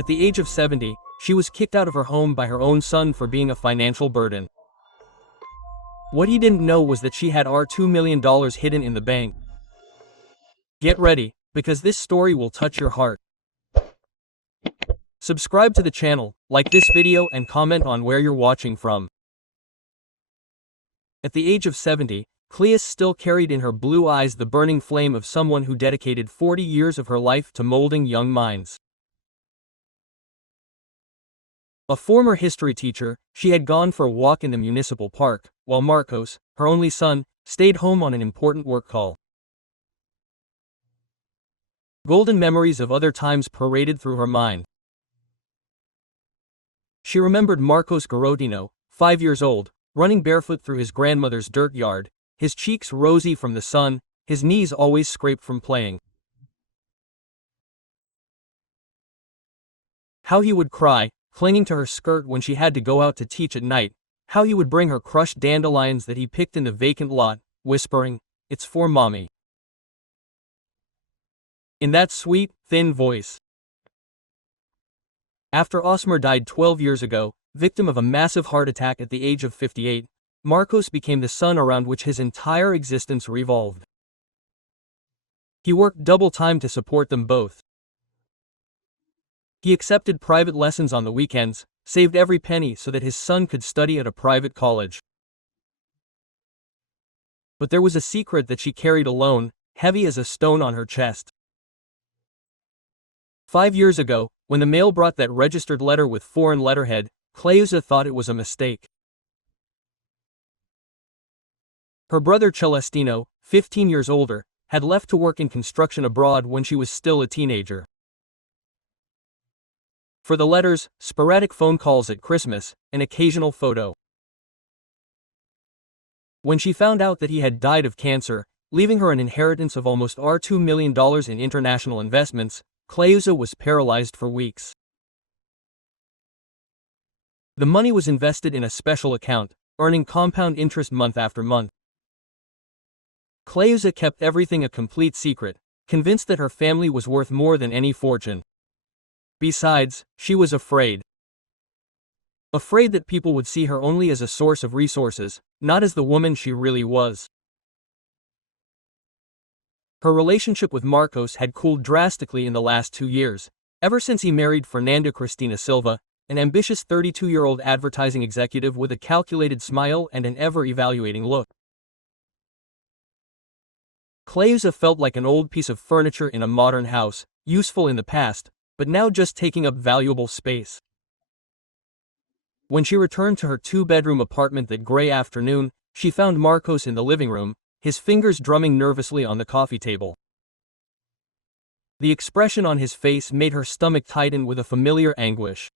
At the age of 70, she was kicked out of her home by her own son for being a financial burden. What he didn't know was that she had $2 million hidden in the bank. Get ready, because this story will touch your heart. Subscribe to the channel, like this video and comment on where you're watching from. At the age of 70, Cleis still carried in her blue eyes the burning flame of someone who dedicated 40 years of her life to molding young minds. A former history teacher, she had gone for a walk in the municipal park, while Marcos, her only son, stayed home on an important work call. Golden memories of other times paraded through her mind. She remembered Marcos Garotino, 5 years old, running barefoot through his grandmother's dirt yard, his cheeks rosy from the sun, his knees always scraped from playing. How he would cry, clinging to her skirt when she had to go out to teach at night, how he would bring her crushed dandelions that he picked in the vacant lot, whispering, "It's for Mommy," in that sweet, thin voice. After Osmer died 12 years ago, victim of a massive heart attack at the age of 58, Marcos became the son around which his entire existence revolved. He worked double time to support them both. He accepted private lessons on the weekends, saved every penny so that his son could study at a private college. But there was a secret that she carried alone, heavy as a stone on her chest. 5 years ago, when the mail brought that registered letter with foreign letterhead, Cleusa thought it was a mistake. Her brother Celestino, 15 years older, had left to work in construction abroad when she was still a teenager. For the letters, sporadic phone calls at Christmas, an occasional photo. When she found out that he had died of cancer, leaving her an inheritance of almost $2 million in international investments, Cleusa was paralyzed for weeks. The money was invested in a special account, earning compound interest month after month. Cleusa kept everything a complete secret, convinced that her family was worth more than any fortune. Besides, she was afraid. Afraid that people would see her only as a source of resources, not as the woman she really was. Her relationship with Marcos had cooled drastically in the last 2 years, ever since he married Fernanda Cristina Silva, an ambitious 32-year-old advertising executive with a calculated smile and an ever-evaluating look. Cleusa felt like an old piece of furniture in a modern house, useful in the past, but now just taking up valuable space. When she returned to her 2-bedroom apartment that gray afternoon, she found Marcos in the living room, his fingers drumming nervously on the coffee table. The expression on his face made her stomach tighten with a familiar anguish.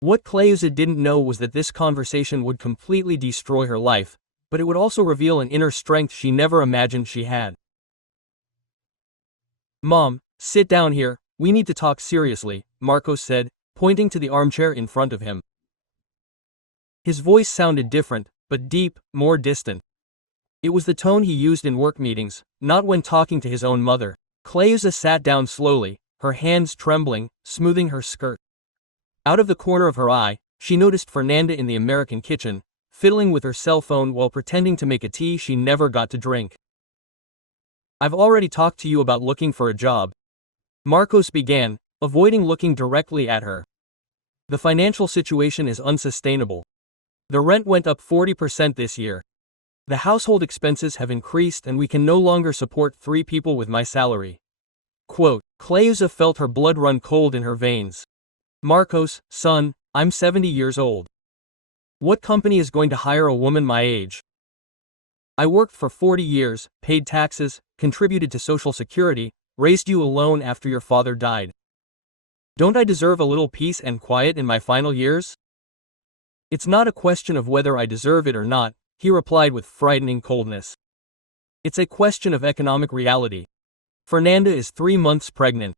What Cleusa didn't know was that this conversation would completely destroy her life, but it would also reveal an inner strength she never imagined she had. "Mom, sit down here, we need to talk seriously," Marcos said, pointing to the armchair in front of him. His voice sounded different, but deep, more distant. It was the tone he used in work meetings, not when talking to his own mother. Cleusa sat down slowly, her hands trembling, smoothing her skirt. Out of the corner of her eye, she noticed Fernanda in the American kitchen, fiddling with her cell phone while pretending to make a tea she never got to drink. "I've already talked to you about looking for a job," Marcos began, avoiding looking directly at her. "The financial situation is unsustainable. The rent went up 40% this year. The household expenses have increased and we can no longer support 3 people with my salary." Quote, Cleusa felt her blood run cold in her veins. "Marcos, son, I'm 70 years old. What company is going to hire a woman my age? I worked for 40 years, paid taxes, contributed to Social Security, raised you alone after your father died. Don't I deserve a little peace and quiet in my final years?" "It's not a question of whether I deserve it or not," he replied with frightening coldness. "It's a question of economic reality. Fernanda is 3 months pregnant.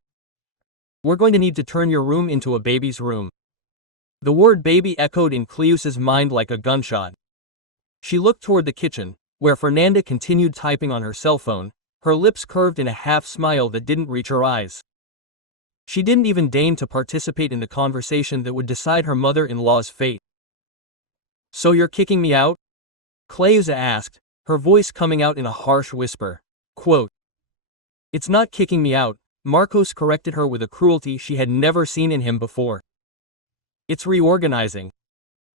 We're going to need to turn your room into a baby's room." The word baby echoed in Cleusa's mind like a gunshot. She looked toward the kitchen, where Fernanda continued typing on her cell phone, her lips curved in a half-smile that didn't reach her eyes. She didn't even deign to participate in the conversation that would decide her mother-in-law's fate. "So you're kicking me out?" Cleusa asked, her voice coming out in a harsh whisper. Quote, "It's not kicking me out," Marcos corrected her with a cruelty she had never seen in him before. "It's reorganizing.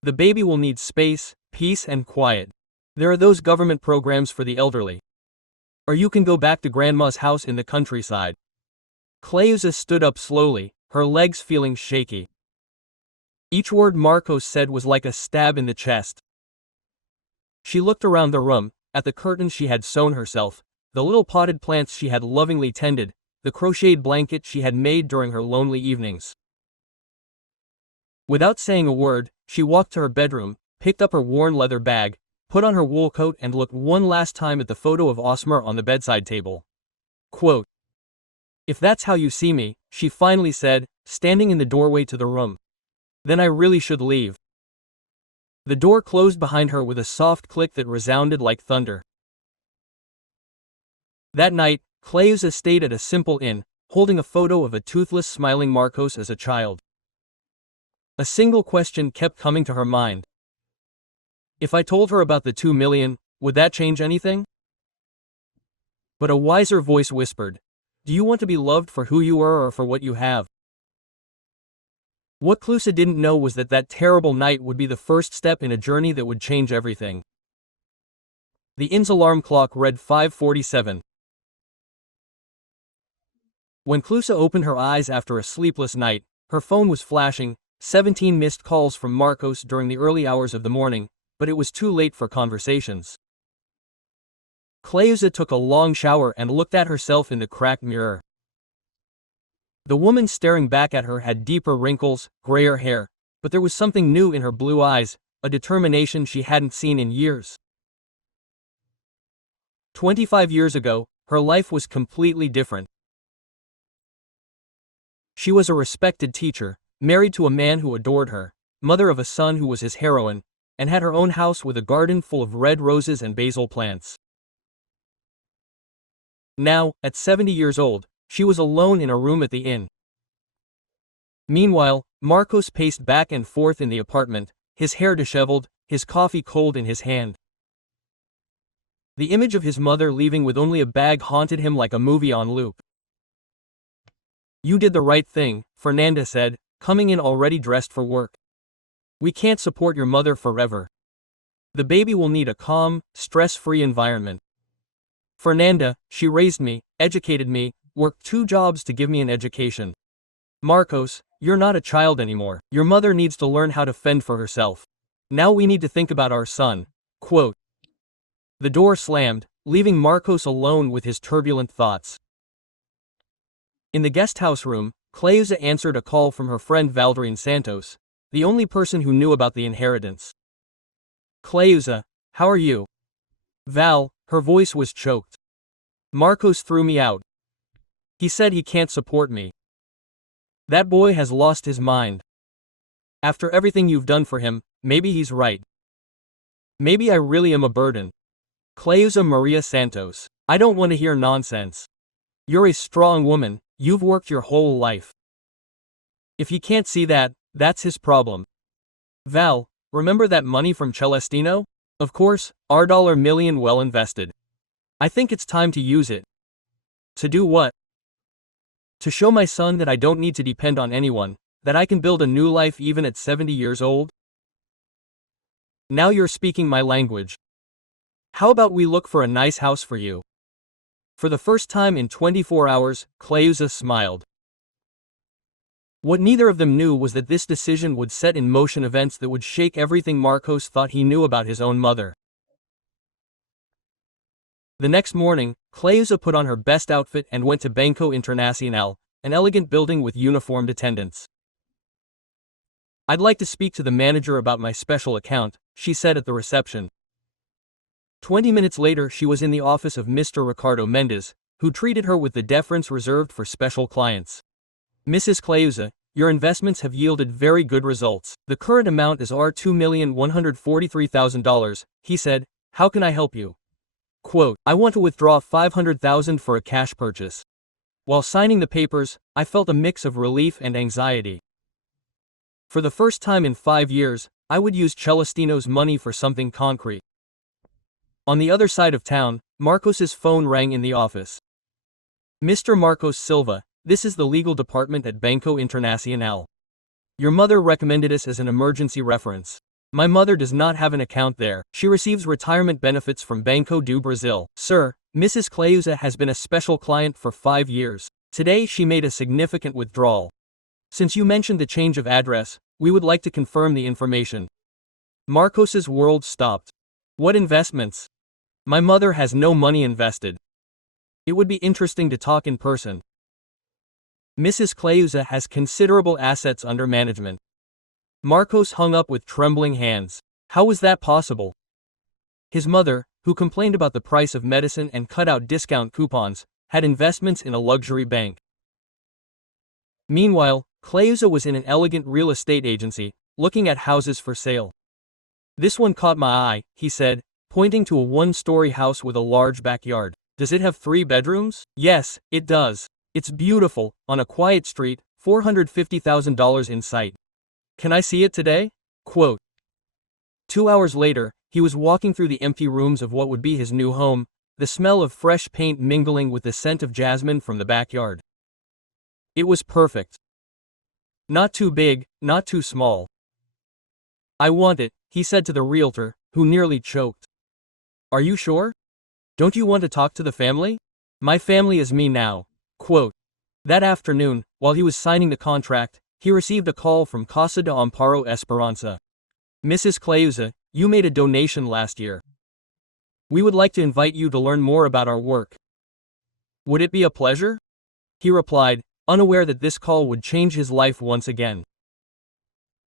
The baby will need space, peace and quiet. There are those government programs for the elderly. Or you can go back to grandma's house in the countryside." Cleusa stood up slowly, her legs feeling shaky. Each word Marcos said was like a stab in the chest. She looked around the room, at the curtains she had sewn herself, the little potted plants she had lovingly tended, the crocheted blanket she had made during her lonely evenings. Without saying a word, she walked to her bedroom, picked up her worn leather bag, put on her wool coat and looked one last time at the photo of Osmar on the bedside table. Quote, "If that's how you see me," she finally said, standing in the doorway to the room, "then I really should leave." The door closed behind her with a soft click that resounded like thunder. That night, Cleusa stayed at a simple inn, holding a photo of a toothless smiling Marcos as a child. A single question kept coming to her mind. If I told her about the 2 million, would that change anything? But a wiser voice whispered, "Do you want to be loved for who you are or for what you have?" What Cleusa didn't know was that that terrible night would be the first step in a journey that would change everything. The inn's alarm clock read 5:47. When Cleusa opened her eyes after a sleepless night, her phone was flashing, 17 missed calls from Marcos during the early hours of the morning, but it was too late for conversations. Cleusa took a long shower and looked at herself in the cracked mirror. The woman staring back at her had deeper wrinkles, grayer hair, but there was something new in her blue eyes, a determination she hadn't seen in years. 25 years ago, her life was completely different. She was a respected teacher, married to a man who adored her, mother of a son who was his heroine, and had her own house with a garden full of red roses and basil plants. Now, at 70 years old, she was alone in a room at the inn. Meanwhile, Marcos paced back and forth in the apartment, his hair disheveled, his coffee cold in his hand. The image of his mother leaving with only a bag haunted him like a movie on loop. "You did the right thing," Fernanda said, coming in already dressed for work. "We can't support your mother forever. The baby will need a calm, stress-free environment. Fernanda, she raised me, educated me, worked 2 jobs to give me an education. Marcos, you're not a child anymore. Your mother needs to learn how to fend for herself. Now we need to think about our son." Quote. The door slammed, leaving Marcos alone with his turbulent thoughts. In the guest house room, Cleusa answered a call from her friend Valdirene Santos, the only person who knew about the inheritance. "Cleusa, how are you?" "Val," her voice was choked. "Marcos threw me out. He said he can't support me. That boy has lost his mind. After everything you've done for him, maybe he's right. Maybe I really am a burden." Cleusa Maria Santos, "I don't want to hear nonsense. You're a strong woman, you've worked your whole life. If he can't see that, that's his problem. Val, remember that money from Celestino? Of course, our $1 million well invested. I think it's time to use it." "To do what?" "To show my son that I don't need to depend on anyone, that I can build a new life even at 70 years old." "Now you're speaking my language. How about we look for a nice house for you?" For the first time in 24 hours, Cleusa smiled. What neither of them knew was that this decision would set in motion events that would shake everything Marcos thought he knew about his own mother. The next morning, Cleusa put on her best outfit and went to Banco Internacional, an elegant building with uniformed attendants. "I'd like to speak to the manager about my special account," she said at the reception. 20 minutes later she was in the office of Mr. Ricardo Mendez, who treated her with the deference reserved for special clients. "Mrs. Cleusa, your investments have yielded very good results. The current amount is $2,143,000, he said. "How can I help you?" Quote, "I want to withdraw $500,000 for a cash purchase." While signing the papers, I felt a mix of relief and anxiety. For the first time in 5 years, I would use Celestino's money for something concrete. On the other side of town, Marcos's phone rang in the office. Mr. Marcos Silva, this is the legal department at Banco Internacional. Your mother recommended us as an emergency reference. My mother does not have an account there. She receives retirement benefits from Banco do Brasil. Sir, Mrs. Cleusa has been a special client for 5 years. Today she made a significant withdrawal. Since you mentioned the change of address, we would like to confirm the information. Marcos's world stopped. What investments? My mother has no money invested. It would be interesting to talk in person. Mrs. Cleusa has considerable assets under management. Marcos hung up with trembling hands. How was that possible? His mother, who complained about the price of medicine and cut out discount coupons, had investments in a luxury bank. Meanwhile, Cleusa was in an elegant real estate agency, looking at houses for sale. This one caught my eye, he said, pointing to a one-story house with a large backyard. Does it have 3 bedrooms? Yes, it does. It's beautiful, on a quiet street, $450,000 in sight. Can I see it today? Quote. 2 hours later, he was walking through the empty rooms of what would be his new home, the smell of fresh paint mingling with the scent of jasmine from the backyard. It was perfect. Not too big, not too small. I want it, he said to the realtor, who nearly choked. Are you sure? Don't you want to talk to the family? My family is me now. Quote. That afternoon, while he was signing the contract, he received a call from Casa de Amparo Esperanza. Mrs. Cleusa, you made a donation last year. We would like to invite you to learn more about our work. Would it be a pleasure? He replied, unaware that this call would change his life once again.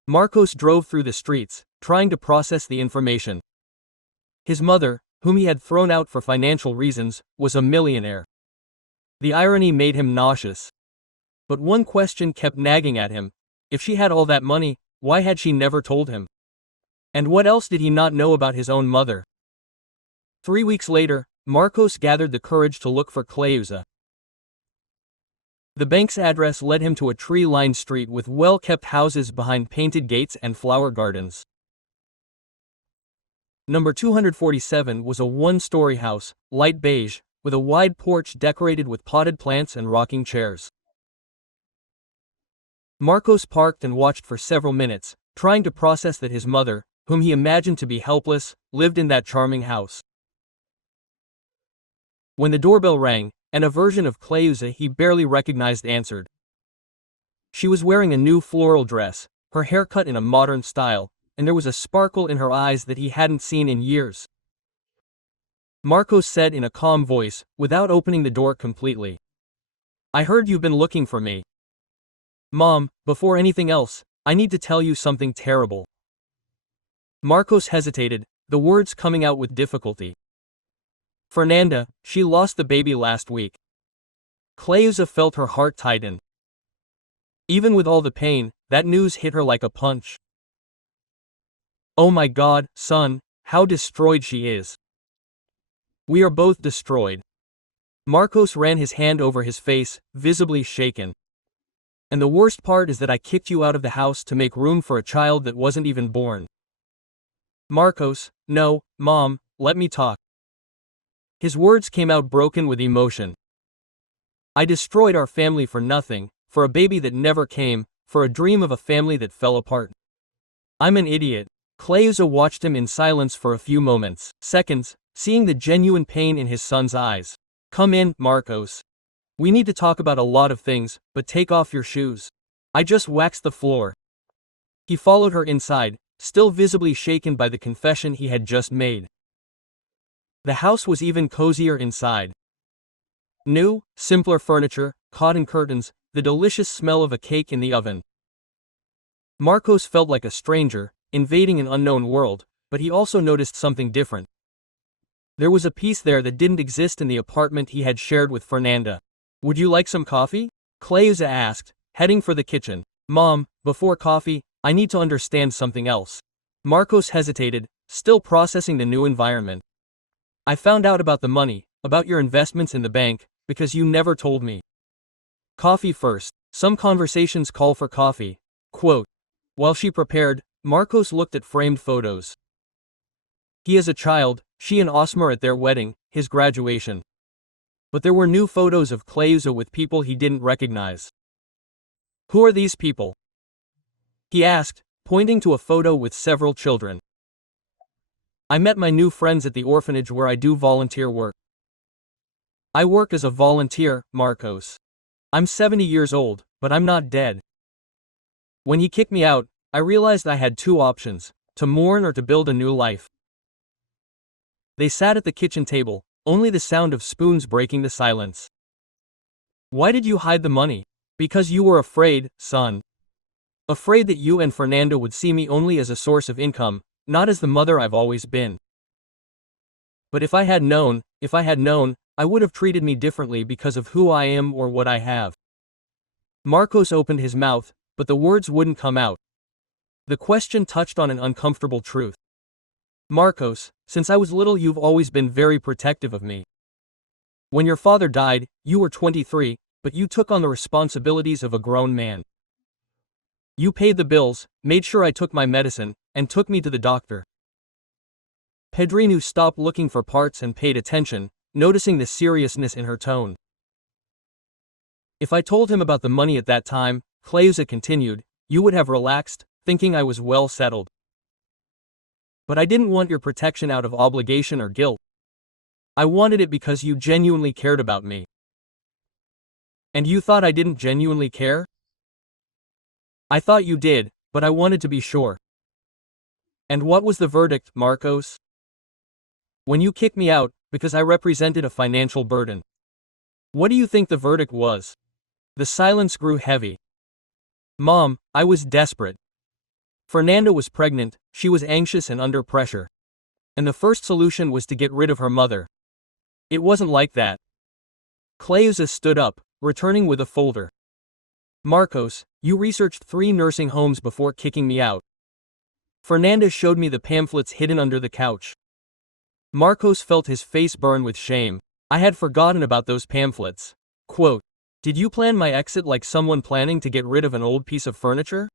Marcos drove through the streets, trying to process the information. His mother, whom he had thrown out for financial reasons, was a millionaire. The irony made him nauseous. But one question kept nagging at him. If she had all that money, why had she never told him? And what else did he not know about his own mother? 3 weeks later, Marcos gathered the courage to look for Cleusa. The bank's address led him to a tree-lined street with well-kept houses behind painted gates and flower gardens. Number 247 was a one-story house, light beige, with a wide porch decorated with potted plants and rocking chairs. Marcos parked and watched for several minutes, trying to process that his mother, whom he imagined to be helpless, lived in that charming house. When the doorbell rang, and a version of Cleusa he barely recognized answered. She was wearing a new floral dress, her hair cut in a modern style, and there was a sparkle in her eyes that he hadn't seen in years. Marcos said in a calm voice, without opening the door completely. I heard you've been looking for me. Mom, before anything else, I need to tell you something terrible. Marcos hesitated, the words coming out with difficulty. Fernanda, she lost the baby last week. Cleusa felt her heart tighten. Even with all the pain, that news hit her like a punch. Oh my God, son, how destroyed she is. We are both destroyed. Marcos ran his hand over his face, visibly shaken. And the worst part is that I kicked you out of the house to make room for a child that wasn't even born. Marcos, no, Mom, let me talk. His words came out broken with emotion. I destroyed our family for nothing, for a baby that never came, for a dream of a family that fell apart. I'm an idiot. Cleusa watched him in silence for a few moments, seconds, seeing the genuine pain in his son's eyes. Come in, Marcos. We need to talk about a lot of things, but take off your shoes. I just waxed the floor. He followed her inside, still visibly shaken by the confession he had just made. The house was even cozier inside. New, simpler furniture, cotton curtains, the delicious smell of a cake in the oven. Marcos felt like a stranger, invading an unknown world, but he also noticed something different. There was a peace there that didn't exist in the apartment he had shared with Fernanda. Would you like some coffee? Cleusa asked, heading for the kitchen. Mom, before coffee, I need to understand something else. Marcos hesitated, still processing the new environment. I found out about the money, about your investments in the bank, because you never told me. Coffee first. Some conversations call for coffee. Quote. While she prepared, Marcos looked at framed photos. He is a child, she and Osmar at their wedding, his graduation. But there were new photos of Cleusa with people he didn't recognize. Who are these people? He asked, pointing to a photo with several children. I met my new friends at the orphanage where I do volunteer work. I work as a volunteer, Marcos. I'm 70 years old, but I'm not dead. When he kicked me out, I realized I had two options, to mourn or to build a new life. They sat at the kitchen table, only the sound of spoons breaking the silence. Why did you hide the money? Because you were afraid, son. Afraid that you and Fernando would see me only as a source of income, not as the mother I've always been. But if I had known, I would have treated me differently because of who I am or what I have. Marcos opened his mouth, but the words wouldn't come out. The question touched on an uncomfortable truth. Marcos, since I was little you've always been very protective of me. When your father died, you were 23, but you took on the responsibilities of a grown man. You paid the bills, made sure I took my medicine, and took me to the doctor. Pedrino stopped looking for parts and paid attention, noticing the seriousness in her tone. If I told him about the money at that time, Cleusa continued, you would have relaxed, thinking I was well settled. But I didn't want your protection out of obligation or guilt. I wanted it because you genuinely cared about me. And you thought I didn't genuinely care? I thought you did, but I wanted to be sure. And what was the verdict, Marcos? When you kicked me out, because I represented a financial burden. What do you think the verdict was? The silence grew heavy. Mom, I was desperate. Fernanda was pregnant, she was anxious and under pressure. And the first solution was to get rid of her mother. It wasn't like that. Cleusa stood up, returning with a folder. Marcos, you researched 3 nursing homes before kicking me out. Fernanda showed me the pamphlets hidden under the couch. Marcos felt his face burn with shame. I had forgotten about those pamphlets. Quote, did you plan my exit like someone planning to get rid of an old piece of furniture?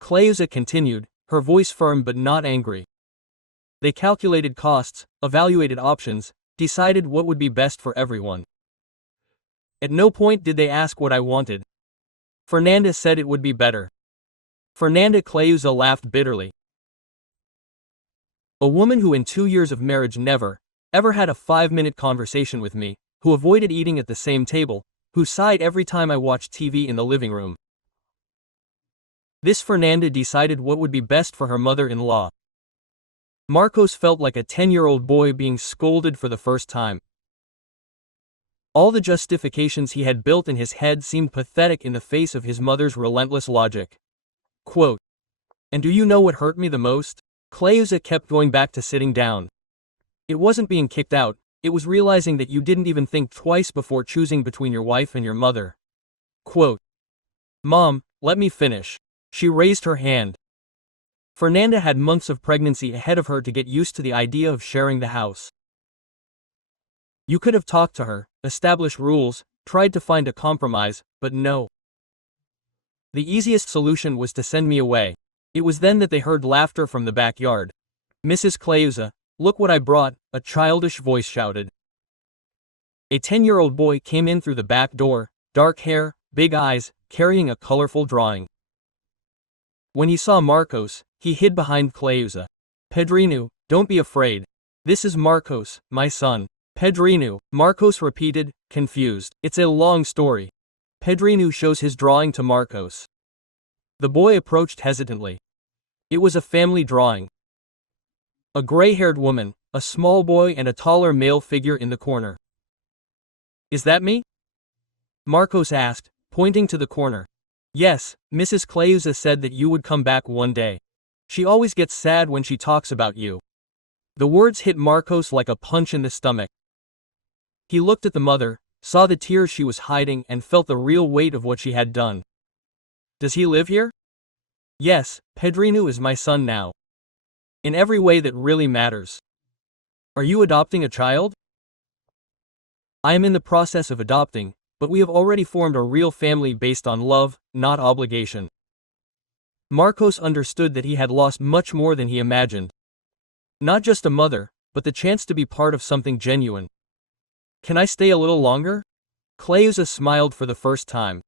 Cleusa continued, her voice firm but not angry. They calculated costs, evaluated options, decided what would be best for everyone. At no point did they ask what I wanted. Fernanda said it would be better. Fernanda. Cleusa laughed bitterly. A woman who in 2 years of marriage never, ever had a 5-minute conversation with me, who avoided eating at the same table, who sighed every time I watched TV in the living room. This Fernanda decided what would be best for her mother-in-law. Marcos felt like a 10-year-old boy being scolded for the first time. All the justifications he had built in his head seemed pathetic in the face of his mother's relentless logic. Quote, and do you know what hurt me the most? Cleusa kept going back to sitting down. It wasn't being kicked out, it was realizing that you didn't even think twice before choosing between your wife and your mother. Quote, Mom, let me finish. She raised her hand. Fernanda had months of pregnancy ahead of her to get used to the idea of sharing the house. You could have talked to her, established rules, tried to find a compromise, but no. The easiest solution was to send me away. It was then that they heard laughter from the backyard. Mrs. Cleusa, look what I brought, a childish voice shouted. A 10-year-old boy came in through the back door, dark hair, big eyes, carrying a colorful drawing. When he saw Marcos, he hid behind Cleusa. Pedrino, don't be afraid. This is Marcos, my son. Pedrino, Marcos repeated, confused. It's a long story. Pedrino shows his drawing to Marcos. The boy approached hesitantly. It was a family drawing. A gray-haired woman, a small boy and a taller male figure in the corner. Is that me? Marcos asked, pointing to the corner. Yes, Mrs. Cleusa said that you would come back one day. She always gets sad when she talks about you. The words hit Marcos like a punch in the stomach. He looked at the mother, saw the tears she was hiding and felt the real weight of what she had done. Does he live here? Yes, Pedrino is my son now. In every way that really matters. Are you adopting a child? I am in the process of adopting, but we have already formed a real family based on love, not obligation. Marcos understood that he had lost much more than he imagined. Not just a mother, but the chance to be part of something genuine. Can I stay a little longer? Cleusa smiled for the first time.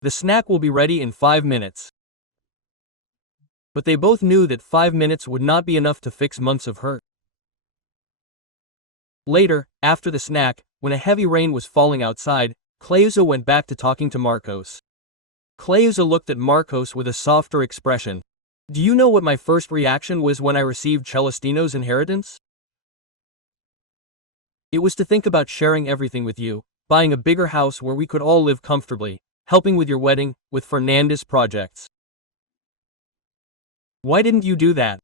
The snack will be ready in 5 minutes. But they both knew that 5 minutes would not be enough to fix months of hurt. Later, after the snack, when a heavy rain was falling outside, Cleusa went back to talking to Marcos. Cleusa looked at Marcos with a softer expression. Do you know what my first reaction was when I received Celestino's inheritance? It was to think about sharing everything with you, buying a bigger house where we could all live comfortably, helping with your wedding, with Fernandez projects. Why didn't you do that?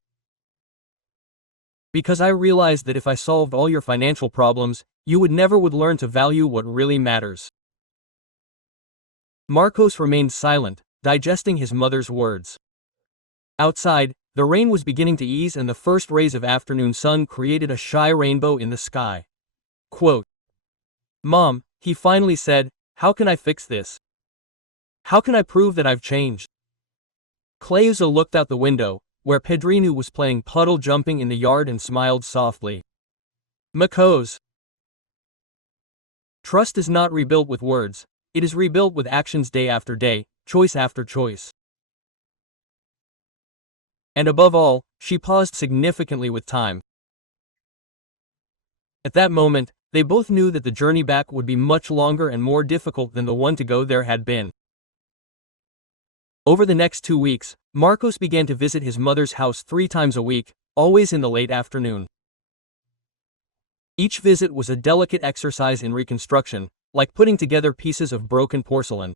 Because I realized that if I solved all your financial problems, you would never learn to value what really matters. Marcos remained silent, digesting his mother's words. Outside, the rain was beginning to ease and the first rays of afternoon sun created a shy rainbow in the sky. Quote, Mom, he finally said, how can I fix this? How can I prove that I've changed? Cleusa looked out the window, where Pedrinho was playing puddle jumping in the yard and smiled softly. Marcos. Trust is not rebuilt with words, it is rebuilt with actions day after day, choice after choice. And above all, she paused significantly with time. At that moment, they both knew that the journey back would be much longer and more difficult than the one to go there had been. Over the next 2 weeks, Marcos began to visit his mother's house 3 times a week, always in the late afternoon. Each visit was a delicate exercise in reconstruction, like putting together pieces of broken porcelain.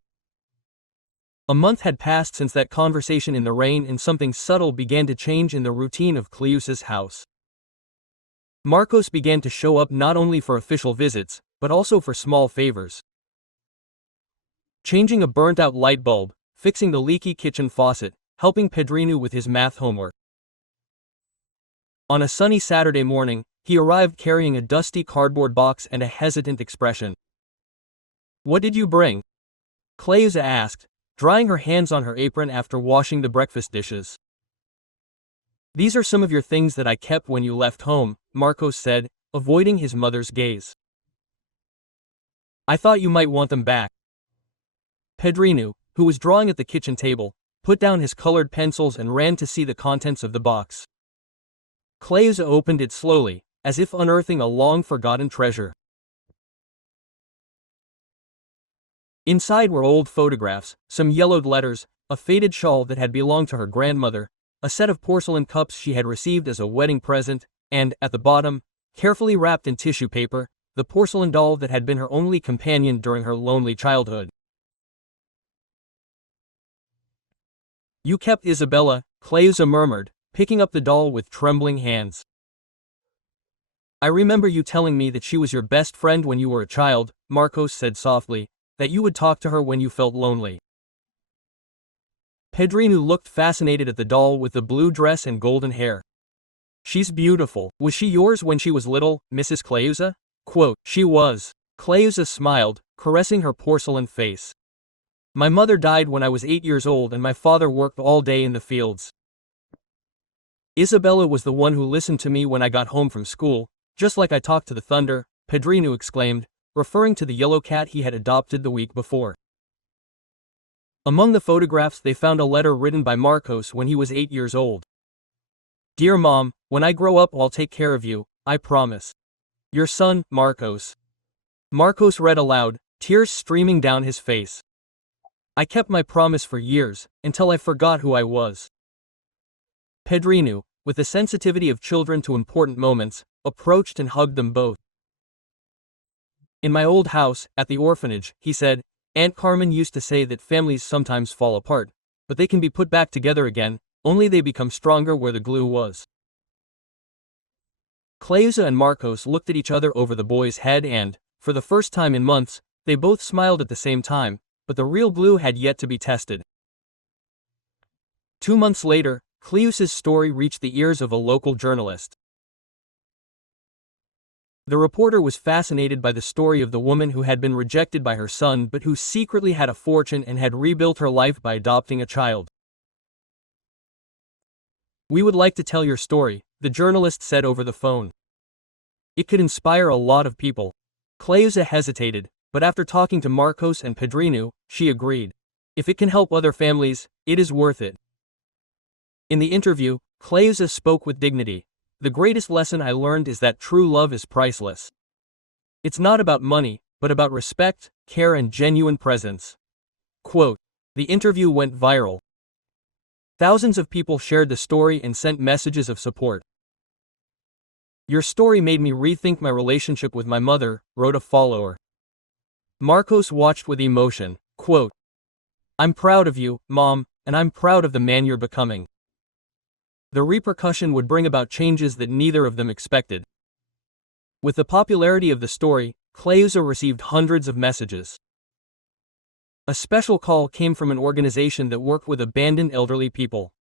A month had passed since that conversation in the rain and something subtle began to change in the routine of Cleusa's house. Marcos began to show up not only for official visits, but also for small favors. Changing a burnt-out light bulb, fixing the leaky kitchen faucet, helping Pedrinho with his math homework. On a sunny Saturday morning, he arrived carrying a dusty cardboard box and a hesitant expression. What did you bring? Cleusa asked, drying her hands on her apron after washing the breakfast dishes. These are some of your things that I kept when you left home, Marcos said, avoiding his mother's gaze. I thought you might want them back. Pedrinho, who was drawing at the kitchen table, put down his colored pencils and ran to see the contents of the box. Cleusa opened it slowly, as if unearthing a long-forgotten treasure. Inside were old photographs, some yellowed letters, a faded shawl that had belonged to her grandmother, a set of porcelain cups she had received as a wedding present, and, at the bottom, carefully wrapped in tissue paper, the porcelain doll that had been her only companion during her lonely childhood. You kept Isabella, Cleusa murmured, picking up the doll with trembling hands. I remember you telling me that she was your best friend when you were a child, Marcos said softly, that you would talk to her when you felt lonely. Pedrinho looked fascinated at the doll with the blue dress and golden hair. She's beautiful. Was she yours when she was little, Mrs. Cleusa? Quote, she was. Cleusa smiled, caressing her porcelain face. My mother died when I was 8 years old and my father worked all day in the fields. Isabella was the one who listened to me when I got home from school, just like I talked to the thunder, Pedrinho exclaimed, referring to the yellow cat he had adopted the week before. Among the photographs they found a letter written by Marcos when he was 8 years old. Dear Mom, when I grow up I'll take care of you, I promise. Your son, Marcos. Marcos read aloud, tears streaming down his face. I kept my promise for years, until I forgot who I was. Pedrinho, with the sensitivity of children to important moments, approached and hugged them both. In my old house, at the orphanage, he said, Aunt Carmen used to say that families sometimes fall apart, but they can be put back together again, only they become stronger where the glue was. Cleusa and Marcos looked at each other over the boy's head and, for the first time in months, they both smiled at the same time, but the real glue had yet to be tested. 2 months later, Cleusa's story reached the ears of a local journalist. The reporter was fascinated by the story of the woman who had been rejected by her son but who secretly had a fortune and had rebuilt her life by adopting a child. "We would like to tell your story," the journalist said over the phone. "It could inspire a lot of people." Cleusa hesitated, but after talking to Marcos and Pedrinho, she agreed. If it can help other families, it is worth it. In the interview, Cleusa spoke with dignity. "The greatest lesson I learned is that true love is priceless. It's not about money, but about respect, care and genuine presence." Quote. The interview went viral. Thousands of people shared the story and sent messages of support. "Your story made me rethink my relationship with my mother," wrote a follower. Marcos watched with emotion. Quote. "I'm proud of you, Mom, and I'm proud of the man you're becoming." The repercussion would bring about changes that neither of them expected. With the popularity of the story, Cleusa received hundreds of messages. A special call came from an organization that worked with abandoned elderly people.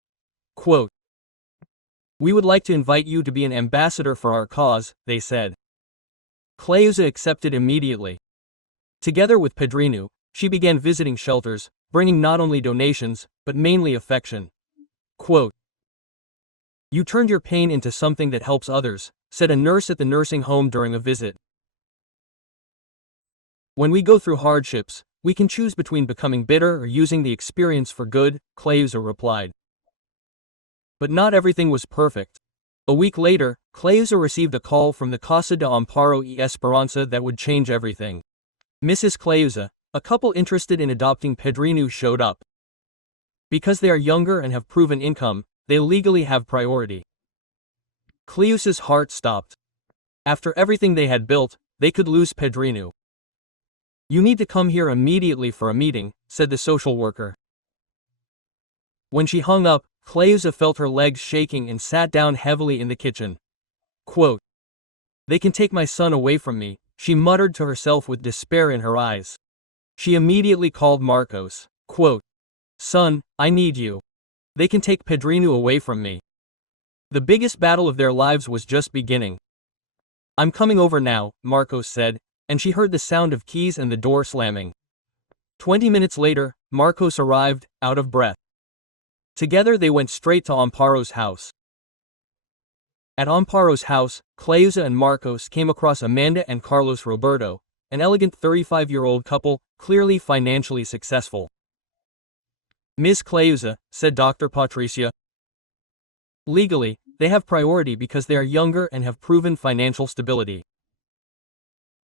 Quote, "We would like to invite you to be an ambassador for our cause," they said. Cleusa accepted immediately. Together with Pedrinho, she began visiting shelters, bringing not only donations, but mainly affection. Quote, "You turned your pain into something that helps others," said a nurse at the nursing home during a visit. "When we go through hardships, we can choose between becoming bitter or using the experience for good," Cleusa replied. But not everything was perfect. A week later, Cleusa received a call from the Casa de Amparo y Esperanza that would change everything. Mrs. Cleusa, a couple interested in adopting Pedrinho, showed up. Because they are younger and have proven income, they legally have priority. Cleusa's heart stopped. After everything they had built, they could lose Pedrinho. "You need to come here immediately for a meeting," said the social worker. When she hung up, Cleusa felt her legs shaking and sat down heavily in the kitchen. Quote, "They can take my son away from me," she muttered to herself with despair in her eyes. She immediately called Marcos. Quote, "Son, I need you. They can take Pedrinho away from me." The biggest battle of their lives was just beginning. "I'm coming over now," Marcos said, and she heard the sound of keys and the door slamming. 20 minutes later, Marcos arrived, out of breath. Together they went straight to Amparo's house. At Amparo's house, Cleusa and Marcos came across Amanda and Carlos Roberto, an elegant 35-year-old couple, clearly financially successful. "Ms. Cleusa," said Dr. Patricia. "Legally, they have priority because they are younger and have proven financial stability."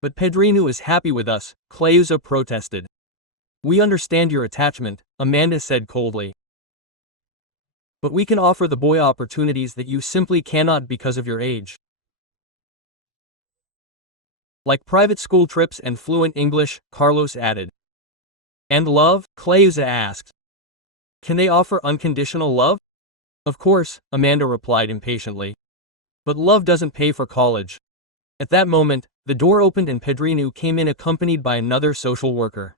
"But Pedrinho is happy with us," Cleusa protested. "We understand your attachment," Amanda said coldly. "But we can offer the boy opportunities that you simply cannot because of your age. Like private school trips and fluent English," Carlos added. "And love?" Cleusa asked. "Can they offer unconditional love?" "Of course," Amanda replied impatiently. "But love doesn't pay for college." At that moment, the door opened and Pedrinho came in accompanied by another social worker.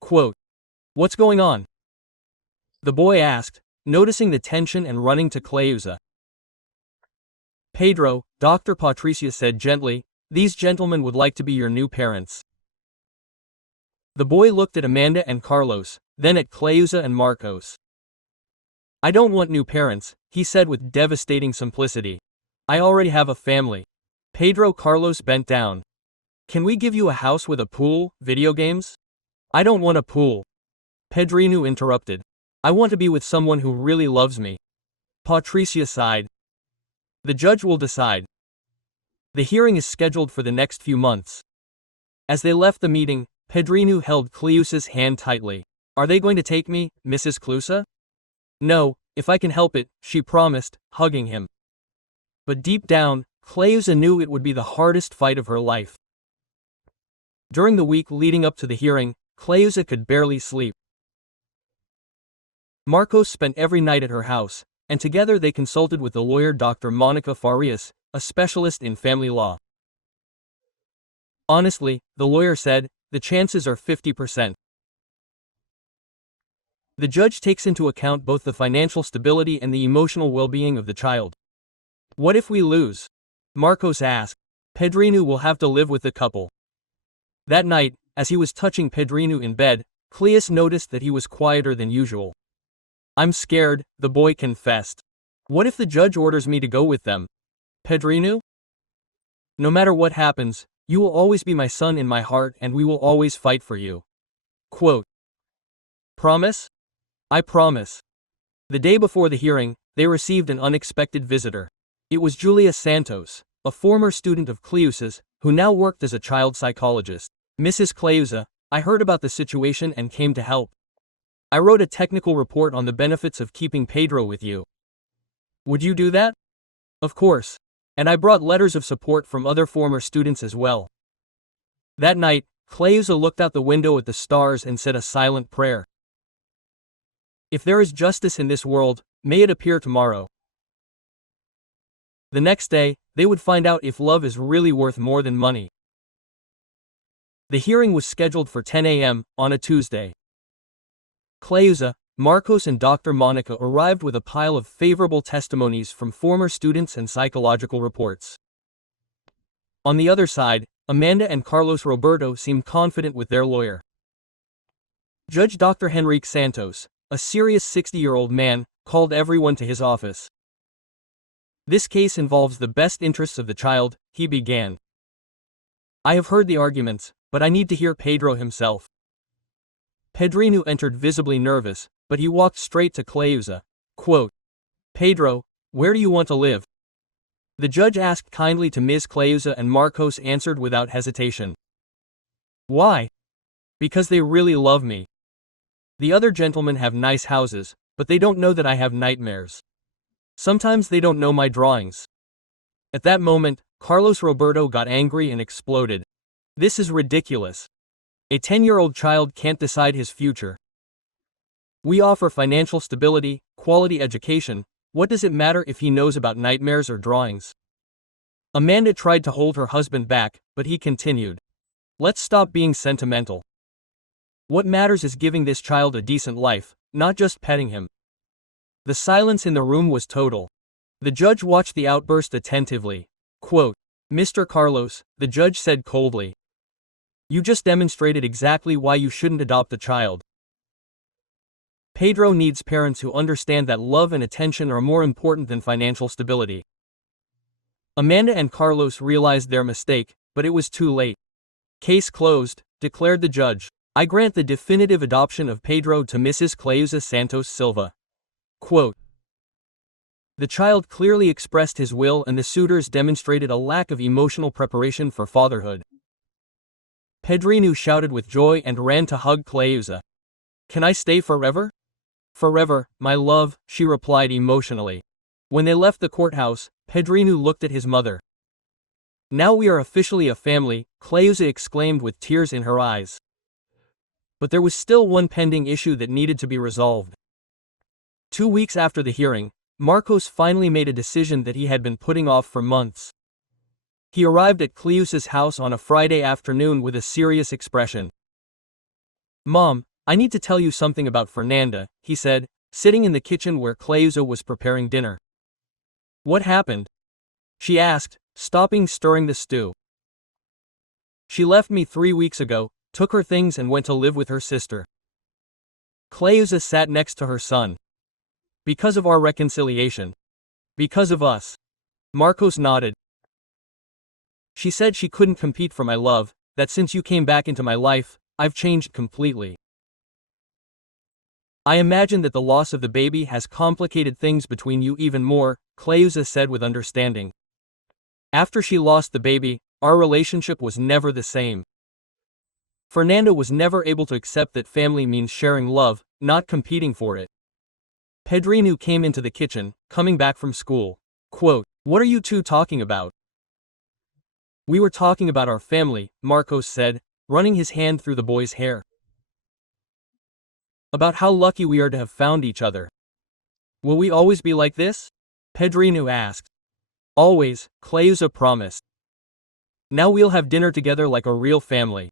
Quote, "What's going on?" the boy asked, noticing the tension and running to Cleusa. "Pedro," Dr. Patricia said gently, "these gentlemen would like to be your new parents." The boy looked at Amanda and Carlos, then at Cleusa and Marcos. "I don't want new parents," he said with devastating simplicity. "I already have a family." Pedro Carlos bent down. "Can we give you a house with a pool, video games?" "I don't want a pool." Pedrinho interrupted. "I want to be with someone who really loves me." Patricia sighed. "The judge will decide." The hearing is scheduled for the next few months. As they left the meeting, Pedrinho held Cleusa's hand tightly. "Are they going to take me, Mrs. Cleusa?" "No, if I can help it," she promised, hugging him. But deep down, Cleusa knew it would be the hardest fight of her life. During the week leading up to the hearing, Cleusa could barely sleep. Marcos spent every night at her house, and together they consulted with the lawyer Dr. Monica Farias, a specialist in family law. "Honestly," the lawyer said, "the chances are 50%. The judge takes into account both the financial stability and the emotional well-being of the child." "What if we lose?" Marcos asked. Pedrinho will have to live with the couple. That night, as he was touching Pedrinho in bed, Cleus noticed that he was quieter than usual. I'm scared, the boy confessed. What if the judge orders me to go with them? Pedrinho? No matter what happens, you will always be my son in my heart and we will always fight for you. Quote. Promise? I promise. The day before the hearing, they received an unexpected visitor. It was Julia Santos, a former student of Cleus's, who now worked as a child psychologist. Mrs. Cleusa, I heard about the situation and came to help. I wrote a technical report on the benefits of keeping Pedro with you. Would you do that? Of course. And I brought letters of support from other former students as well. That night, Cleusa looked out the window at the stars and said a silent prayer. If there is justice in this world, may it appear tomorrow. The next day, they would find out if love is really worth more than money. The hearing was scheduled for 10 a.m. on a Tuesday. Cleusa, Marcos and Dr. Monica arrived with a pile of favorable testimonies from former students and psychological reports. On the other side, Amanda and Carlos Roberto seemed confident with their lawyer. Judge Dr. Henrique Santos, a serious 60-year-old man, called everyone to his office. This case involves the best interests of the child, he began. I have heard the arguments, but I need to hear Pedro himself. Pedrinho entered visibly nervous, but he walked straight to Cleusa. Quote, Pedro, where do you want to live? The judge asked kindly to Ms. Cleusa and Marcos answered without hesitation. Why? Because they really love me. The other gentlemen have nice houses, but they don't know that I have nightmares. Sometimes they don't know my drawings. At that moment, Carlos Roberto got angry and exploded. This is ridiculous. A 10-year-old child can't decide his future. We offer financial stability, quality education. What does it matter if he knows about nightmares or drawings? Amanda tried to hold her husband back, but he continued. Let's stop being sentimental. What matters is giving this child a decent life, not just petting him. The silence in the room was total. The judge watched the outburst attentively. Quote, Mr. Carlos, the judge said coldly. You just demonstrated exactly why you shouldn't adopt a child. Pedro needs parents who understand that love and attention are more important than financial stability. Amanda and Carlos realized their mistake, but it was too late. Case closed, declared the judge. I grant the definitive adoption of Pedro to Mrs. Cleusa Santos Silva. Quote, the child clearly expressed his will and the suitors demonstrated a lack of emotional preparation for fatherhood. Pedrinho shouted with joy and ran to hug Cleusa. Can I stay forever? Forever, my love, she replied emotionally. When they left the courthouse, Pedrinho looked at his mother. Now we are officially a family, Cleusa exclaimed with tears in her eyes. But there was still one pending issue that needed to be resolved. 2 weeks after the hearing, Marcos finally made a decision that he had been putting off for months. He arrived at Cleusa's house on a Friday afternoon with a serious expression. Mom, I need to tell you something about Fernanda, he said, sitting in the kitchen where Cleusa was preparing dinner. What happened? She asked, stopping stirring the stew. She left me 3 weeks ago, took her things and went to live with her sister. Cleusa sat next to her son. Because of our reconciliation. Because of us. Marcos nodded. She said she couldn't compete for my love, that since you came back into my life, I've changed completely. I imagine that the loss of the baby has complicated things between you even more, Cleusa said with understanding. After she lost the baby, our relationship was never the same. Fernanda was never able to accept that family means sharing love, not competing for it. Pedrinho came into the kitchen, coming back from school. Quote, what are you two talking about? We were talking about our family, Marcos said, running his hand through the boy's hair. About how lucky we are to have found each other. Will we always be like this? Pedrinho asked. Always, Cleusa promised. Now we'll have dinner together like a real family.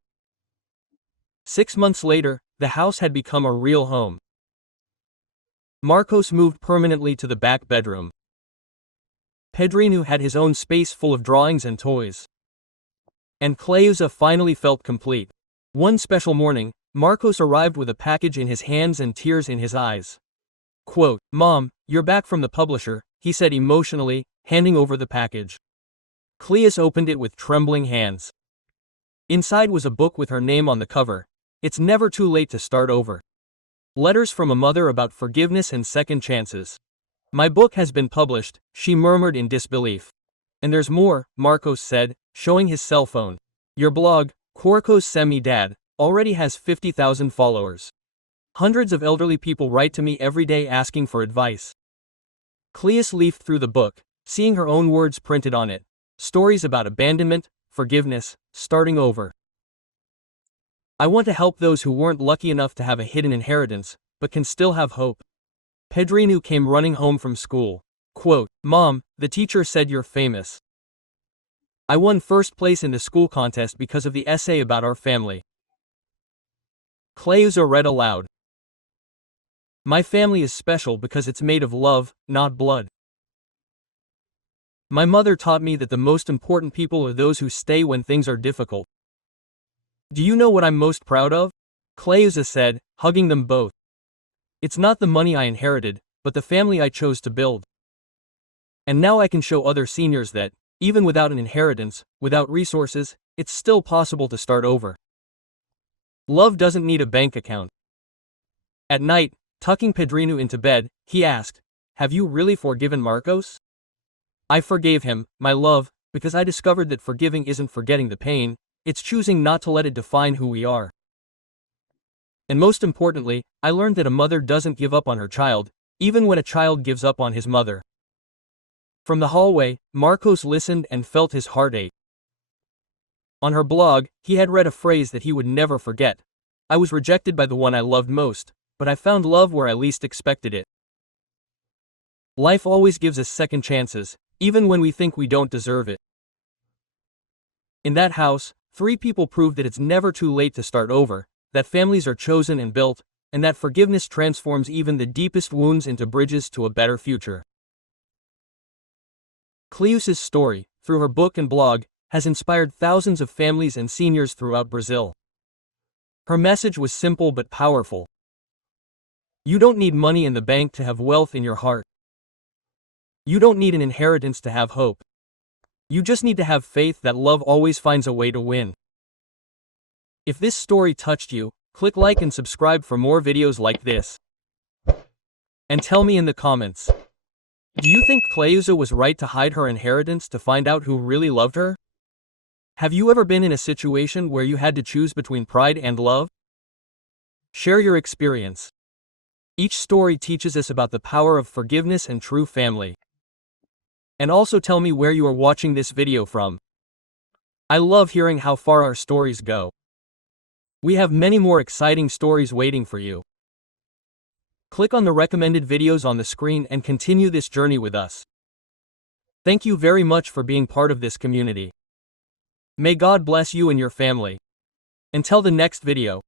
6 months later, the house had become a real home. Marcos moved permanently to the back bedroom. Pedrinho had his own space full of drawings and toys. And Cleusa finally felt complete. One special morning, Marcos arrived with a package in his hands and tears in his eyes. Quote, "Mom, you're back from the publisher," he said emotionally, handing over the package. Cleus opened it with trembling hands. Inside was a book with her name on the cover. It's never too late to start over. Letters from a mother about forgiveness and second chances. My book has been published, she murmured in disbelief. And there's more, Marcos said, showing his cell phone. Your blog, Corcos Semi Dad, already has 50,000 followers. Hundreds of elderly people write to me every day asking for advice. Cleus leafed through the book, seeing her own words printed on it. Stories about abandonment, forgiveness, starting over. I want to help those who weren't lucky enough to have a hidden inheritance, but can still have hope. Pedrino came running home from school. Quote, "Mom, the teacher said you're famous. I won first place in the school contest because of the essay about our family." Cleusa read aloud. My family is special because it's made of love, not blood. My mother taught me that the most important people are those who stay when things are difficult. Do you know what I'm most proud of? Cleusa said, hugging them both. It's not the money I inherited, but the family I chose to build. And now I can show other seniors that, even without an inheritance, without resources, it's still possible to start over. Love doesn't need a bank account. At night, tucking Pedrino into bed, he asked, "Have you really forgiven Marcos?" I forgave him, my love, because I discovered that forgiving isn't forgetting the pain, it's choosing not to let it define who we are. And most importantly, I learned that a mother doesn't give up on her child, even when a child gives up on his mother. From the hallway, Marcos listened and felt his heart ache. On her blog, he had read a phrase that he would never forget. I was rejected by the one I loved most, but I found love where I least expected it. Life always gives us second chances, even when we think we don't deserve it. In that house, 3 people proved that it's never too late to start over, that families are chosen and built, and that forgiveness transforms even the deepest wounds into bridges to a better future. Cleusa's story, through her book and blog, has inspired thousands of families and seniors throughout Brazil. Her message was simple but powerful. You don't need money in the bank to have wealth in your heart. You don't need an inheritance to have hope. You just need to have faith that love always finds a way to win. If this story touched you, click like and subscribe for more videos like this. And tell me in the comments. Do you think Cleusa was right to hide her inheritance to find out who really loved her? Have you ever been in a situation where you had to choose between pride and love? Share your experience. Each story teaches us about the power of forgiveness and true family. And also tell me where you are watching this video from. I love hearing how far our stories go. We have many more exciting stories waiting for you. Click on the recommended videos on the screen and continue this journey with us. Thank you very much for being part of this community. May God bless you and your family. Until the next video.